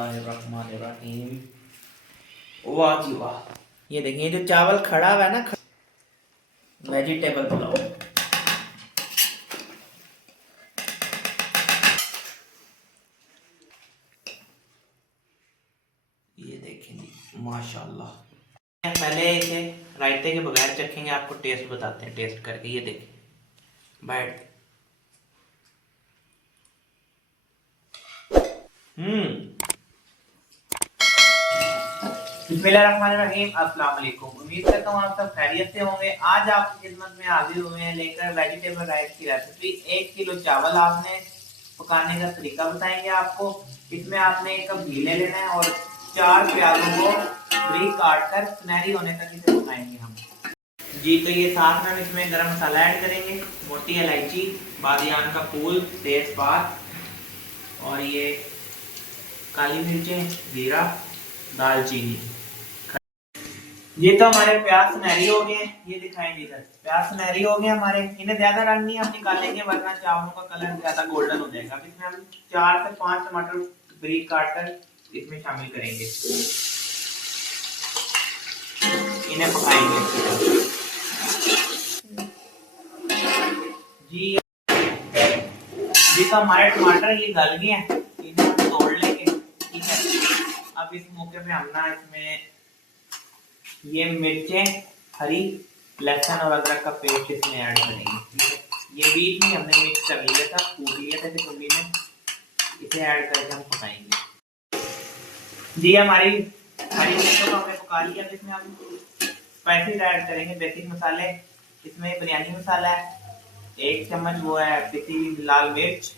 रहमान। वाह जी वाह, ये देखिए जो चावल खड़ा हुआ है ना, वेजिटेबल पुलाव। ये देखें माशाल्लाह। पहले इसे रायते के बगैर चखेंगे, आपको टेस्ट बताते हैं टेस्ट करके। ये देखें बैठ। बिस्मिल्लाहिर्रहमानिर्रहीम। अस्सलाम वालेकुम। उम्मीद करता हूँ आप सब खैरियत से होंगे। आज आपकी खिदमत में हाजिर हुए हैं लेकर वेजिटेबल राइस की रेसिपी। 1 किलो चावल आपने पकाने का तरीका बताएंगे आपको। इसमें आपने 1 कप घी ले लेना है और 4 प्याजों को बारीक काट कर सुनहरी होने तक इसे पकाएंगे हम। जी, तो ये साथ में हम इसमें गरम मसाला ऐड करेंगे, मोटी इलायची, बादियान का फूल, तेजपात और ये काली मिर्चें, जीरा, दालचीनी। ये तो हमारे प्याज सुनहरी हो गए, ये दिखाएंगे इधर। प्याज सुनहरी हो गए हमारे, इन्हें ज्यादा रंग नहीं हम निकालेंगे वरना चावलों का कलर ज्यादा गोल्डन हो जाएगा। इसमें हम 4 से 5 टमाटर बारीक काट कर इसमें शामिल करेंगे, इन्हें पकाएंगे जी। तो हमारे टमाटर ये गल गए हैं, इन्हें हम तोड़ लेंगे। ठीक है, अब इस मौके पे हम ना इसमें ये मिर्चें, हरी, लहसुन और अदरक का पेस्ट इसमें ऐड करेंगे। ठीक है, ये बीच में हमने मिक्स कर लिया था, कूट लिया था कटोरी में, इसे ऐड करके हम पकाएंगे जी। हमारी हरी मिर्चों को हमने पका लिया। इसमें हम स्पाइसेस ऐड करेंगे, बेसिक मसाले। इसमें बिरयानी मसाला है, 1 चम्मच वो है पिसी हुई लाल मिर्च,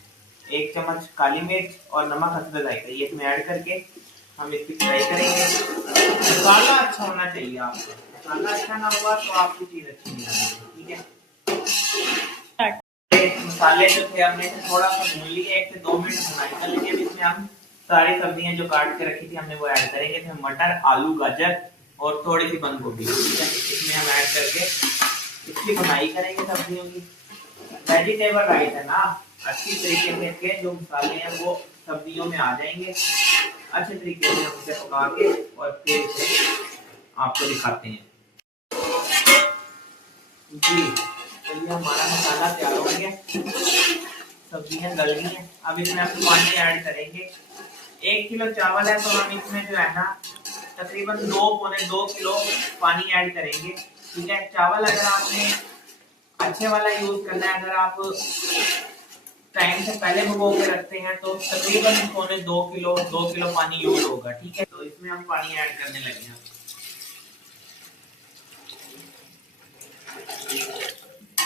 1 चम्मच काली मिर्च और नमक हस्ब जायका। ये इसमें ऐड करके हम इसकी फ्राई करेंगे। मसाला अच्छा होना चाहिए आपका, मसाला अच्छा ना हुआ तो आपकी चीज अच्छी नहीं बनेगी। ठीक है, मसाले जो थे हमने थोड़ा सा भून लिए, 1 से 2 मिनट भुनाई कर लेंगे। इसमें हम सारी सब्जियां जो काट के रखी थी हमने वो ऐड करेंगे। इसमें मटर, आलू, गाजर और थोड़ी सी बंद गोभी। ठीक है, इसमें हम ऐड करके इसकी भुनाई करेंगे सब्जियों की। वेजिटेबल राइस है ना, अच्छी तरीके से इसके जो मसाले हैं वो सब्जियों में आ जाएंगे। अच्छे तरीके से हम इसे पका के और फिर इसे आपको दिखाते हैं जी। तो ये हमारा मसाला तैयार हो गया, सब्जियां गल गई हैं। अब इसमें हम पानी ऐड करेंगे। 1 किलो चावल है तो हम इसमें जो है ना तकरीबन 2 किलो पानी ऐड करेंगे। ठीक है, चावल अगर आपने अच्छे वाला यूज करना है, अगर आप टाइम से पहले भिगो के रखते हैं तो तकरीबन 2 किलो पानी यूज होगा। ठीक है, तो इसमें हम पानी ऐड करने लगे हैं।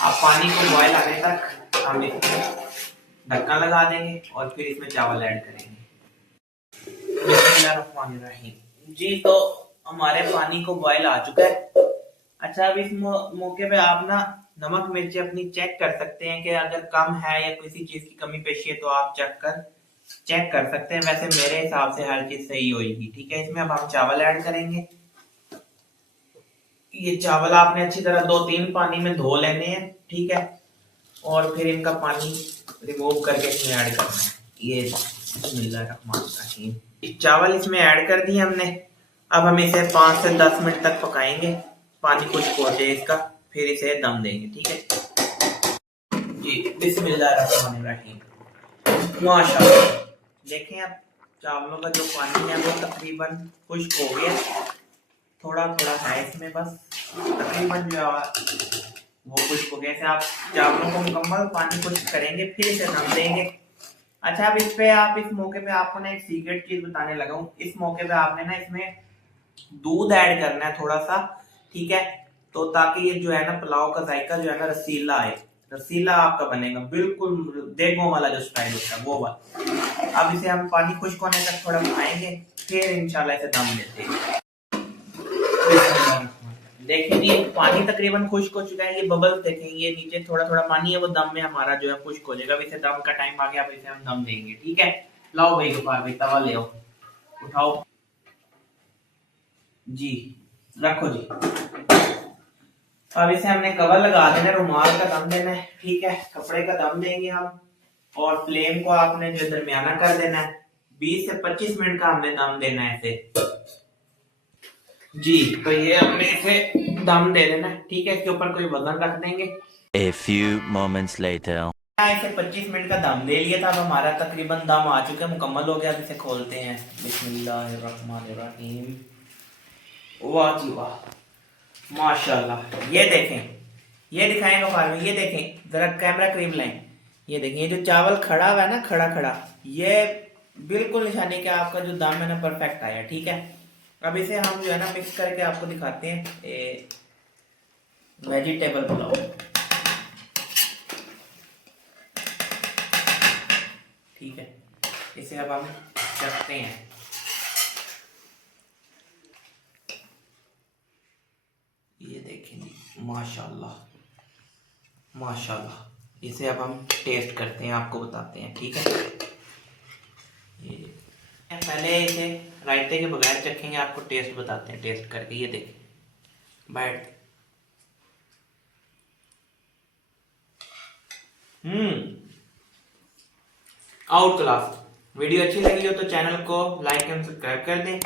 अब पानी को बॉयल आने तक हम इसमें ढक्कन लगा देंगे और फिर इसमें चावल ऐड करेंगे। बिस्मिल्लाहिर्रहमानिर्रहीम जी। तो हमारे पानी को बॉयल आ चुका है। अच्छा, अब इस मौके पे आप ना नमक मिर्ची अपनी चेक कर सकते हैं कि अगर कम है या किसी चीज की कमी पेशी है तो आप चेक कर सकते हैं। वैसे मेरे हिसाब से हर चीज सही होगी। ठीक है, इसमें अब हम चावल ऐड करेंगे। ये चावल आपने अच्छी तरह 2-3 पानी में धो लेने हैं। ठीक है, और फिर इनका पानी रिमूव करके इसमें ऐड करना है। ये बिस्मिल्लाहिर्रहमानिर्रहीम, चावल इसमें ऐड कर दिए हमने। अब हम इसे 5 से 10 मिनट तक पकाएंगे, पानी खुश्क हो जाए इसका, फिर इसे दम देंगे। ठीक है जी। बिस्मिल्लाहिर्रहमानिर्रहीम, माशाअल्लाह। देखें अब चावलों का जो पानी है वो तकरीबन खुश्क हो गया, थोड़ा थोड़ा है इसमें बस, तकरीबन जो वो खुश्क हो गया। से आप चावलों को मुकम्मल पानी खुश्क करेंगे, फिर इसे दम देंगे। अच्छा, अब इस मौके पे आपको ना एक सीक्रेट चीज बताने लगा हूँ। इस मौके पे आपने ना इसमें दूध ऐड करना है थोड़ा सा। ठीक है, तो ताकि ये जो है ना पुलाव का जायका जो है ना रसीला आए, रसीला आपका बनेगा बिल्कुल देगों वाला जो स्टाइल होता है वो वाला। अब इसे हम पानी खुश्क होने तक थोड़ा पकाएंगे, फिर इंशाल्लाह इसे दम देते हैं। देखिए ये पानी तकरीबन खुश्क हो चुका है, ये बबल्स देखें, ये नीचे थोड़ा थोड़ा पानी है वो दम में हमारा जो है खुश्क हो जाएगा। इसे दम का टाइम आ गया, अब इसे हम दम देंगे। ठीक है, लाओ भाई गफार भाई तवा ले आओ, उठाओ जी, रखो जी। अब इसे हमने कवर लगा देना, रुमाल का दम देना है। ठीक है, कपड़े का दम देंगे हम, और फ्लेम को आपने जो दरमियाना कर देना है। 20 से 25 मिनट का हमने दम देना है इसे जी। तो ये हमने इसे दम दे देना है, ठीक है। इसके ऊपर कोई वजन रख देंगे। A few moments later. इसे 25 मिनट का दम दे लिया था। अब हमारा तकरीबन दम आ चुका है, मुकम्मल हो गया। अब इसे खोलते हैं। बिस्मिल्लाहिर्रहमानिर्रहीम। वाह जी वाह, माशाल्लाह। ये देखें, ये दिखाएंगे फार में, ये देखें जरा, कैमरा करीब लाएं। ये देखें, ये जो चावल खड़ा हुआ है ना, खड़ा खड़ा, ये बिल्कुल निशानी के आपका जो दम है ना परफेक्ट आया, ठीक है। अब इसे हम जो है ना मिक्स करके आपको दिखाते हैं। वेजिटेबल पुलाव, ठीक है। इसे अब हम चखते हैं। ये देखें जी, माशाल्लाह माशाल्लाह। इसे अब हम टेस्ट करते हैं, आपको बताते हैं, ठीक है। ये पहले इसे रायते के बगैर चखेंगे, आपको टेस्ट बताते हैं टेस्ट करके। ये देखें, बैठ आउट क्लास। वीडियो अच्छी लगी हो तो चैनल को लाइक एंड सब्सक्राइब कर दें।